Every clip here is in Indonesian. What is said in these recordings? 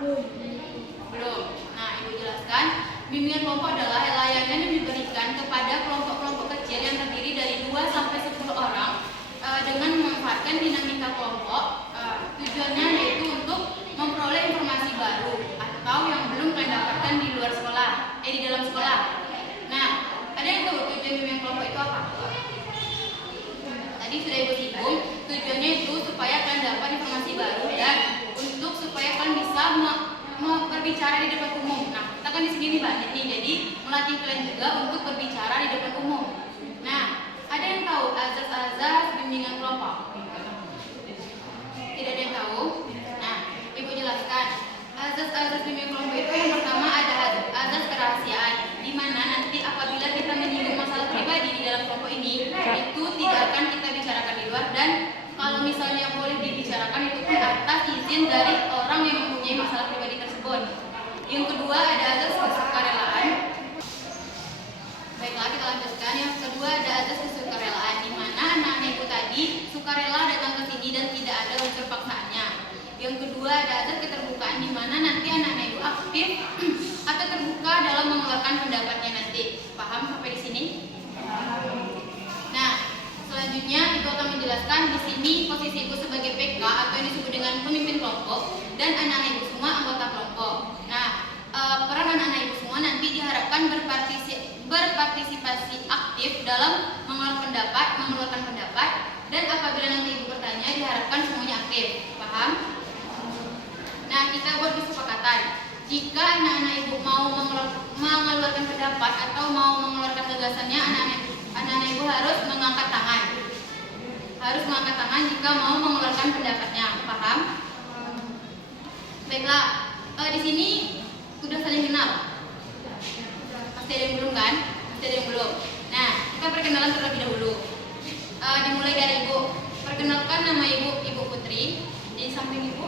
Belum. Nah, Ibu jelaskan, bimbingan kelompok adalah layanan yang diberikan kepada kelompok-kelompok kecil yang terdiri dari 2 sampai 10 orang dengan memanfaatkan dinamika kelompok. Tujuannya yaitu untuk memperoleh informasi baru atau yang belum kalian dapatkan di luar sekolah, di dalam sekolah. Nah, ada yang tahu tujuan bimbingan kelompok itu apa? Tadi sudah Ibu singgung, tujuannya itu supaya kalian dapat informasi baru dan untuk supaya kalian bisa berbicara di depan umum. Nah, kita kan di sini nih banyak nih, jadi melatih kalian juga untuk berbicara di depan umum. Nah, ada yang tahu azas-azas bimbingan kelompok? Tidak ada yang tahu? Nah, Ibu jelaskan. Azas-azas bimbingan kelompok itu yang pertama ada azas kerahasiaan, di mana nanti apabila kita menyinggung masalah pribadi di dalam kelompok ini, itu tidak akan kita bicarakan di luar, dan kalau misalnya boleh dibicarakan itu pun atas izin dari orang yang mempunyai masalah pribadi tersebut. Yang kedua ada azas kesukarelaan. Baiklah, kita lanjutkan. Yang kedua ada azas kesukarelaan, di mana anak-anak Ibu tadi sukarela datang ke sini dan tidak ada unsur paksaannya. Yang kedua ada azas keterbukaan, di mana nanti anak-anak Ibu aktif atau terbuka dalam mengeluarkan pendapatnya nanti. Paham sampai di sini? Nah, selanjutnya Ibu akan menjelaskan di sini posisi Ibu sebagai PK atau yang disebut dengan pemimpin kelompok dan anak-anak Ibu semua anggota kelompok. Nah, peran anak-anak Ibu semua nanti diharapkan berpartisipasi aktif dalam mengeluarkan pendapat, dan apabila nanti Ibu bertanya diharapkan semuanya aktif. Paham? Nah, kita buat kesepakatan. Jika anak-anak Ibu mau mengeluarkan pendapat atau mau mengeluarkan gagasannya, anak-anak Ibu harus mengangkat tangan. Harus mengangkat tangan jika mau mengeluarkan pendapatnya. Paham? Baiklah, di sini sudah saling kenal. Pasti ada yang belum kan? Pasti ada yang belum. Nah, kita perkenalan terlebih dahulu. Dimulai dari Ibu. Perkenalkan nama Ibu Putri. Di samping Ibu.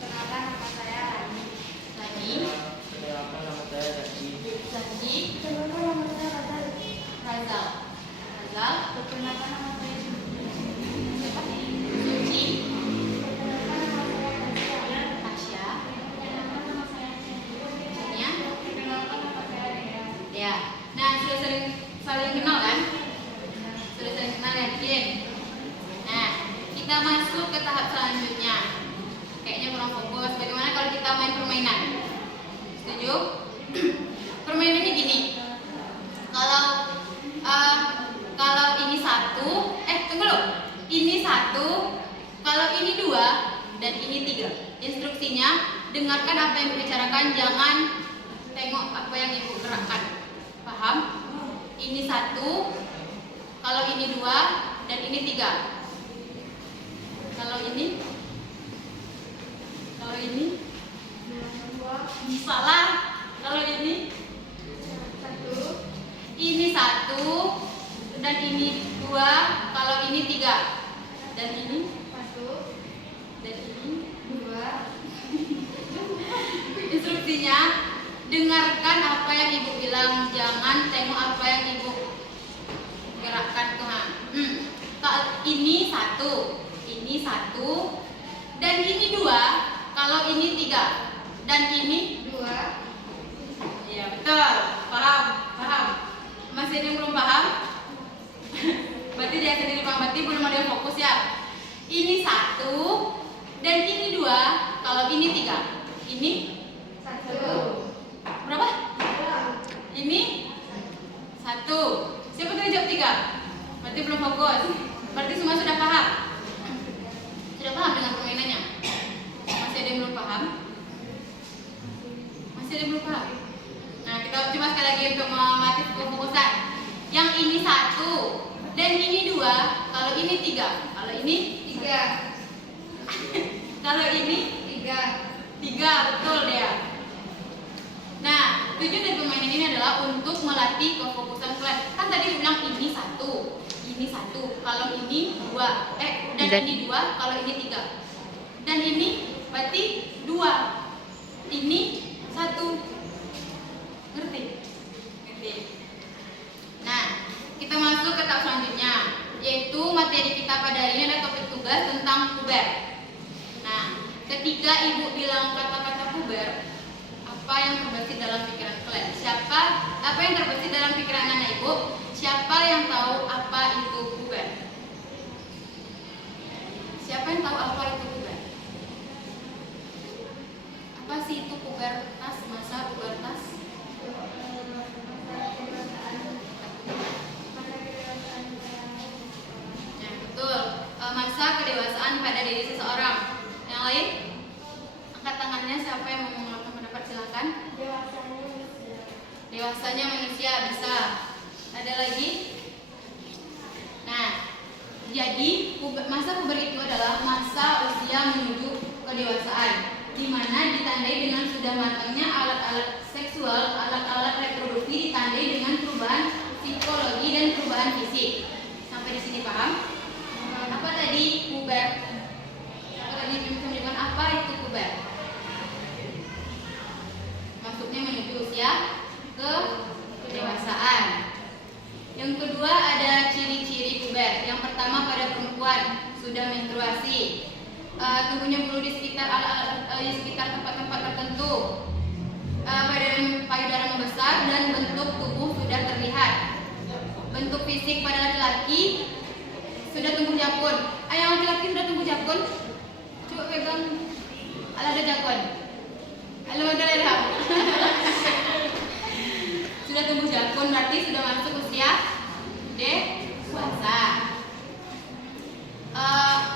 Perkenalkan nama saya Rani. Rani. Perkenalkan nama saya Zaki. Zaki. Perkenalkan nama saya Razal. Razal. Perkenalkan nama saya Siapa? Suci. Perkenalkan nama saya Tasya. Perkenalkan nama saya Nia. Perkenalkan nama saya Dea. Ya. Nah, sudah saling kenal kan? Sudah saling kenal, yakin? Nah, kita masuk ke tahap selanjutnya. Kayaknya kurang fokus. Bagaimana kalau kita main permainan? Setuju? Permainannya gini. Kalau ini satu, tunggu dulu. Ini satu, kalau ini dua, dan ini tiga. Instruksinya, dengarkan apa yang dibicarakan, jangan tengok apa yang Ibu gerakkan. Paham? Ini satu, kalau ini dua, dan ini tiga. Kalau ini salah. Kalau ini satu, dan ini dua, kalau ini tiga, dan ini Satu, dan ini. dua, Instruksinya, dengarkan apa yang Ibu bilang, jangan tengok apa yang Ibu gerakkan ke Kalau ini satu, dan ini dua, kalau ini tiga, dan ini dua. ya betul, paham. Masih ada yang belum paham? Berarti dia sendiri paham, berarti belum ada yang fokus ya. Ini satu, dan ini dua, kalau ini tiga, ini Satu. berapa? Dua. Ini satu. Siapa tadi jawab tiga? Berarti belum fokus. Berarti semua sudah paham? Sudah paham dengan permainannya? Masih ada yang belum paham? Masih ada yang belum paham? Nah, kita coba sekali lagi untuk melatih kefokusan. Yang ini satu, dan ini dua, kalau ini tiga, kalau ini Tiga. kalau ini Tiga. tiga, betul ya. Nah, tujuan dari permainan ini adalah untuk melatih kefokusan kalian. Kan tadi bilang ini satu, kalau ini dua, dan ini dua, kalau ini tiga, dan ini berarti dua, ini satu, ngerti? Nah, kita masuk ke tahap selanjutnya, yaitu materi kita pada hari ini ada topik tugas tentang puber. Nah, ketika Ibu bilang kata-kata puber, apa yang terbesit dalam pikiran kalian? Apa yang terbesit dalam pikiran anak ibu? Siapa yang tahu apa itu puber? Siapa yang tahu apa itu puber? Apa sih itu pubertas? Masa pubertas? Ya, betul. Masa kedewasaan pada diri seseorang. Yang lain? Angkat tangannya, siapa yang mau mengeluarkan pendapat, silakan. Dewasanya manusia bisa. Ada lagi? Nah, jadi masa puber itu adalah masa usia menuju kedewasaan, di mana ditandai dengan sudah matangnya alat-alat seksual, alat-alat reproduksi, ditandai dengan perubahan psikologi dan perubahan fisik. Sampai di sini paham? Apa tadi puber? Apa tadi bisa menunjukkan apa itu puber? Masuknya menuju usia kedewasaan. Yang kedua ada ciri-ciri puber. Yang pertama pada perempuan sudah menstruasi, tumbuhnya bulu di sekitar tempat-tempat tertentu, badan payudara membesar dan bentuk tubuh sudah terlihat. Bentuk fisik pada laki-laki sudah tumbuh jakun. Yang laki-laki sudah tumbuh jakun, coba pegang. Ada jakun. Halo Magdalena. Sudah tumbuh jakun berarti sudah masuk usia dewasa.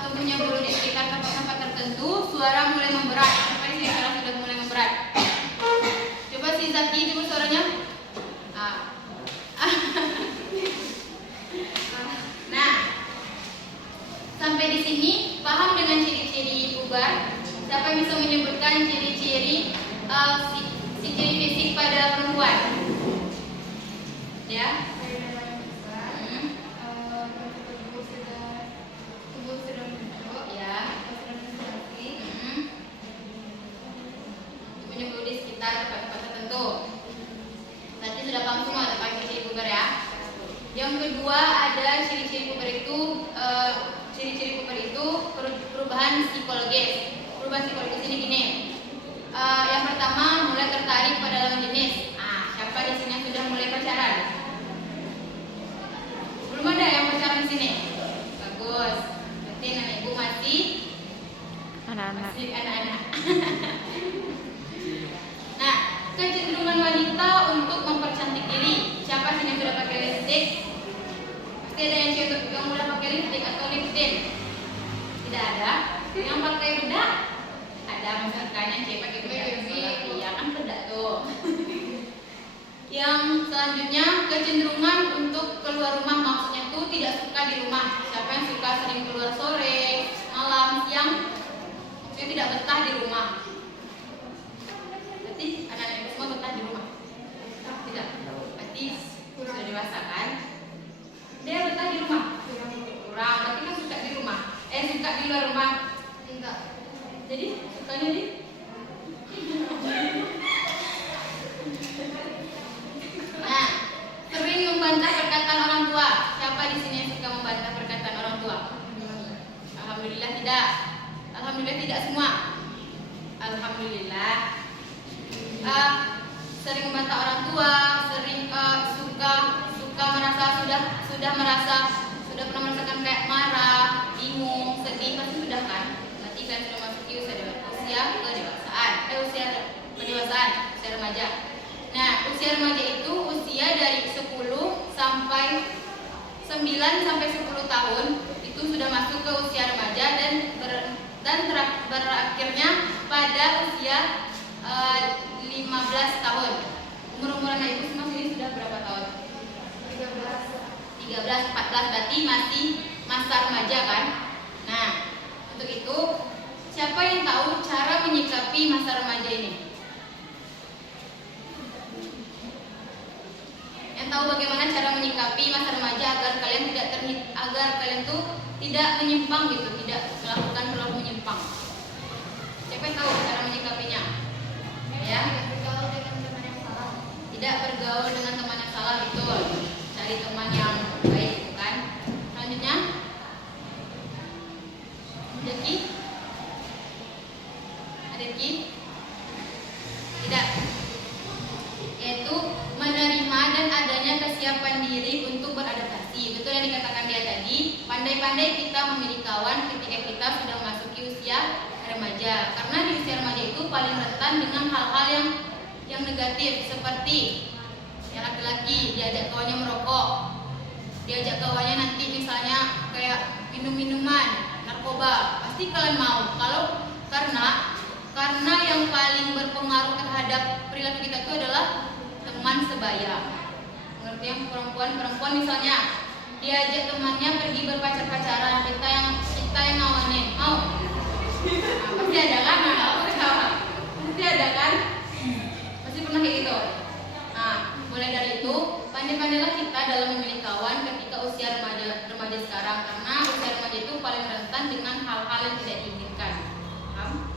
Tumbuhnya bulu di sekitar tempat-tempat tertentu, suara mulai memberat. Apa ini suara sudah mulai memberat? Coba si Zaki coba suaranya. Nah, sampai di sini paham dengan ciri-ciri puber? Siapa yang bisa menyebutkan ciri-ciri ciri fisik pada perempuan? Ya. Tubuh sudah membentuk. Ya. Sudah menstruasi. Tumbuhnya bulu di sekitar tempat-tempat tertentu. Berarti sudah paham semua tentang ciri-ciri puber ya. Yang kedua ada ciri-ciri puber itu perubahan psikologis. Perubahan psikologis ini gini. Yang pertama mulai tertarik pada lawan jenis. Siapa di sini yang sudah mulai pacaran? Belum ada yang pacaran di sini. Bagus. Berarti anak ibu masih anak-anak. Nah, kecenderungan wanita untuk mempercantik diri. Siapa sini yang sudah pakai lipstick? Pasti ada yang cewek yang udah pakai lipstick atau lip tint. Tidak ada. Yang pakai bedak? Ada, misalkan yang cewek pakai bedak. Iya kan bedak tuh. Yang selanjutnya kecenderungan untuk keluar rumah, maksudnya tuh tidak suka di rumah. Siapa yang suka sering keluar sore, malam, siang? Maksudnya tidak betah di rumah. Berarti anak-anak ibu semua betah di rumah? Tidak. Berarti sudah dewasa kan? Dia betah di rumah? Kurang. Berarti kan suka di rumah. Suka di luar rumah? Enggak. Jadi sukanya di? Nah, sering membantah perkataan orang tua. Siapa di sini yang suka membantah perkataan orang tua? Alhamdulillah tidak. Alhamdulillah tidak semua. Alhamdulillah. Sering membantah orang tua, sering suka merasa sudah pernah merasakan kayak marah, bingung, sedih, pasti sudah kan? Berarti kan sudah masuk usia kedewasaan, usia remaja. Nah, usia remaja itu usia dari 10 sampai 9 sampai 10 tahun itu sudah masuk ke usia remaja dan berakhirnya pada usia 15 tahun. Umur anak ibu semua ini sudah berapa tahun? 13, 14 berarti masih masa remaja kan? Nah, untuk itu siapa yang tahu cara menyikapi masa remaja ini? Yang tahu bagaimana cara menyikapi masa remaja agar kalian tuh tidak menyimpang gitu, tidak melakukan perilaku menyimpang. Siapa yang tahu cara menyikapinya? Ya. Tidak bergaul dengan teman yang salah, betul. Cari teman yang baik, gitu kan? Selanjutnya, Adeki. Tidak. Yaitu menerima dan adanya kesiapan diri untuk beradaptasi. Betul yang dikatakan dia tadi, pandai-pandai kita memilih kawan ketika kita sudah memasuki usia remaja. Karena di usia remaja itu paling rentan dengan hal-hal yang negatif, seperti yang laki-laki diajak kawannya merokok, diajak kawannya nanti misalnya kayak minum-minuman, narkoba, pasti kalian mau. Karena yang paling berpengaruh terhadap perilaku kita itu adalah teman sebaya. Mengerti yang perempuan misalnya diajak temannya pergi berpacar-pacaran, kita yang ngawanin, mau? Nah, pasti ada kan? Pasti ada kan? Pasti pernah kayak gitu. Nah, mulai dari itu pandai-pandailah kita dalam memilih kawan ketika usia remaja sekarang, karena usia remaja itu paling rentan dengan hal-hal yang tidak diinginkan. Paham?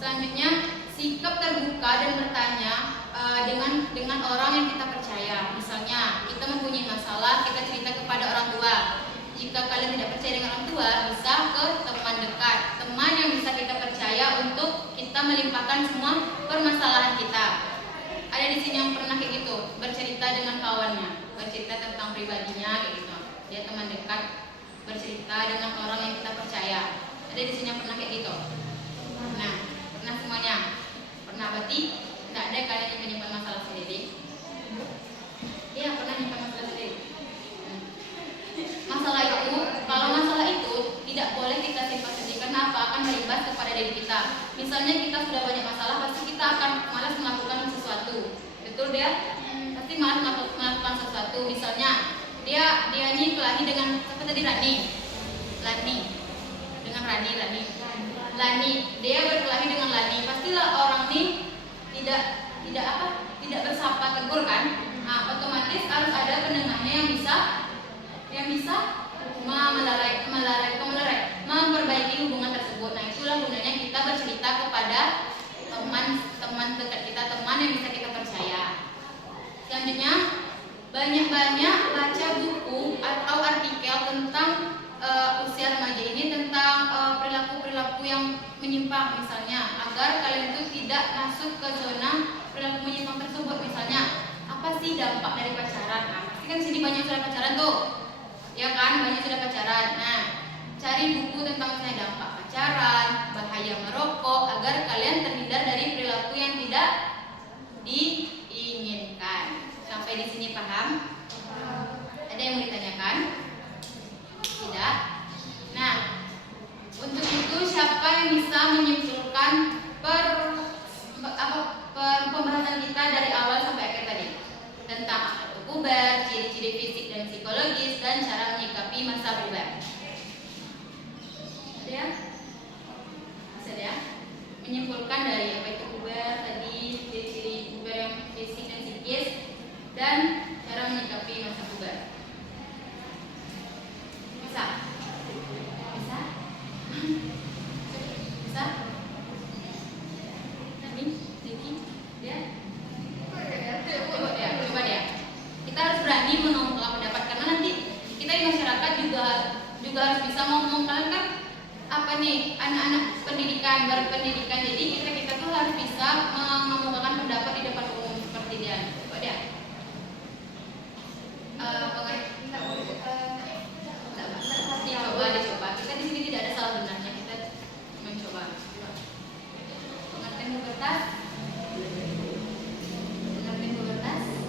Selanjutnya, sikap terbuka dan bertanya dengan orang yang kita percaya. Misalnya, kita mempunyai masalah, kita cerita kepada orang tua. Jika kalian tidak percaya dengan orang tua, bisa ke teman dekat, teman yang bisa kita percaya untuk kita melimpahkan semua permasalahan kita. Ada di sini yang pernah kayak gitu, bercerita dengan kawannya, bercerita tentang pribadinya kayak gitu. Dia teman dekat, bercerita dengan orang yang kita percaya. Ada di sini yang pernah kayak gitu. Nah, pernah semuanya. Pernah berarti tidak ada kalian yang menyimpan masalah sendiri. Iya, pernah menyimpan masalah sendiri. Kalau masalah itu tidak boleh kita simpan sendiri, karena apa? Akan berimbas kepada diri kita. Misalnya kita sudah banyak masalah, pasti kita akan malas melakukan sesuatu. Betul dia? Pasti malas melakukan sesuatu. Misalnya dia ini kelahi dengan apa tadi, Lani. Dia berkelahi dengan Lani. Pastilah orang ini tidak bersapa tegur kan? Nah, otomatis harus ada pendengarnya yang bisa memperbaiki hubungan tersebut. Nah, itulah gunanya kita bercerita kepada teman dekat kita, teman yang bisa kita percaya. Selanjutnya, banyak-banyak baca buku atau artikel tentang usia remaja ini, tentang perilaku-perilaku yang menyimpang misalnya, agar kalian itu tidak masuk ke zona perilaku menyimpang tersebut. Misalnya, apa sih dampak dari pacaran? Nah, pasti kan sini banyak sudah pacaran tuh, ya kan? Banyak sudah pacaran. Nah, cari buku tentang misalnya dampak pacaran, bahaya merokok, agar kalian terhindar dari perilaku yang tidak diinginkan. Sampai di sini paham? Ada yang mau ditanyakan? Tidak? Nah, untuk itu siapa yang bisa menyimpulkan pembahasan kita dari awal sampai akhir tadi tentang akhlak puber, ciri-ciri fisik dan psikologis, dan cara menyikapi masa puber? Ada ya? Bisa ya? Menyimpulkan dari apa itu puber tadi, ciri-ciri puber yang fisik dan psikis, dan cara menyikapi masa puber. Bisa? Bisa? Bisa? Nani? Niki? Dia? Coba dia. Kita harus berani mengemukakan pendapat, karena nanti kita di masyarakat juga harus bisa ngomong. Kalian kan apa nih, anak-anak berpendidikan, jadi kita tuh harus bisa mengemukakan pendapat di depan umum seperti dia. Coba dia. Dicoba. Kita di sini tidak ada salah benarnya, kita mencoba. Pengertian pubertas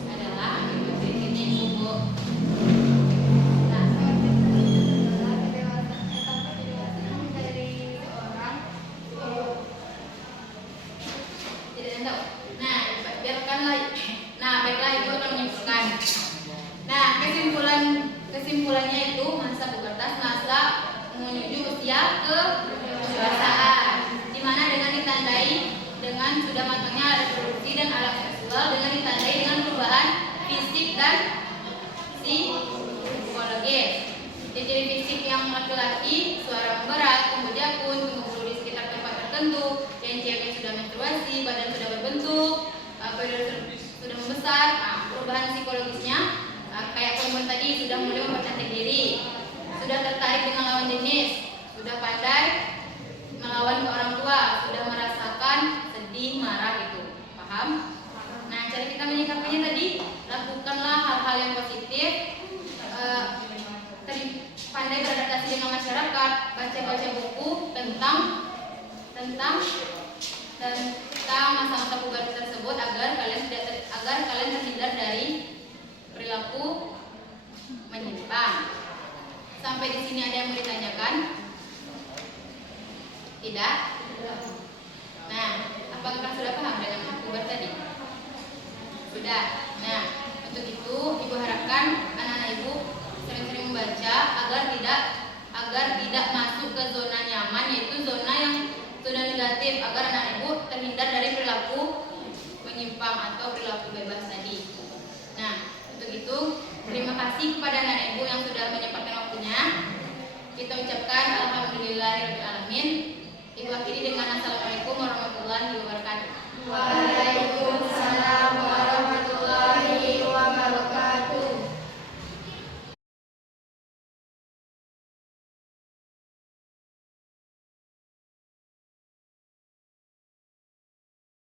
adalah ini buku. Nah, tidak tahu. Baiklah, ibu akan menyimpulkan. Nah, kesimpulannya itu masa pubertas, masa menuju usia kedewasaan, di mana dengan ditandai dengan sudah matangnya reproduksi dan alat seksual, dengan ditandai dengan perubahan fisik dan psikologis. Ciri fisik yang laki-laki, suara memberat, tumbuh jakun, tumbuh bulu di sekitar tempat tertentu, dan cewek sudah menstruasi, badan sudah berbentuk, sudah membesar. Perubahan psikologisnya kayak korban tadi, sudah mulai mempercantik diri, sudah tertarik dengan lawan jenis, sudah pandai melawan ke orang tua, sudah merasakan sedih, marah, menyikapinya tadi, lakukanlah hal-hal yang positif, pandai beradaptasi dengan masyarakat, baca-baca buku tentang masa-masa pubertas tersebut agar kalian terhindar dari perilaku menyimpang. Sampai di sini ada yang mau ditanyakan? Tidak? Nah, apakah sudah paham dengan puber tadi? Sudah. Nah, untuk itu Ibu harapkan anak-anak Ibu sering-sering membaca agar tidak masuk ke zona nyaman, yaitu zona yang sudah negatif, agar anak Ibu terhindar dari perilaku menyimpang atau perilaku bebas tadi. Nah, untuk itu terima kasih kepada anak Ibu yang sudah menyempatkan waktunya. Kita ucapkan alhamdulillahirabbil alamin. Ibu akhiri dengan assalamualaikum warahmatullahi wabarakatuh.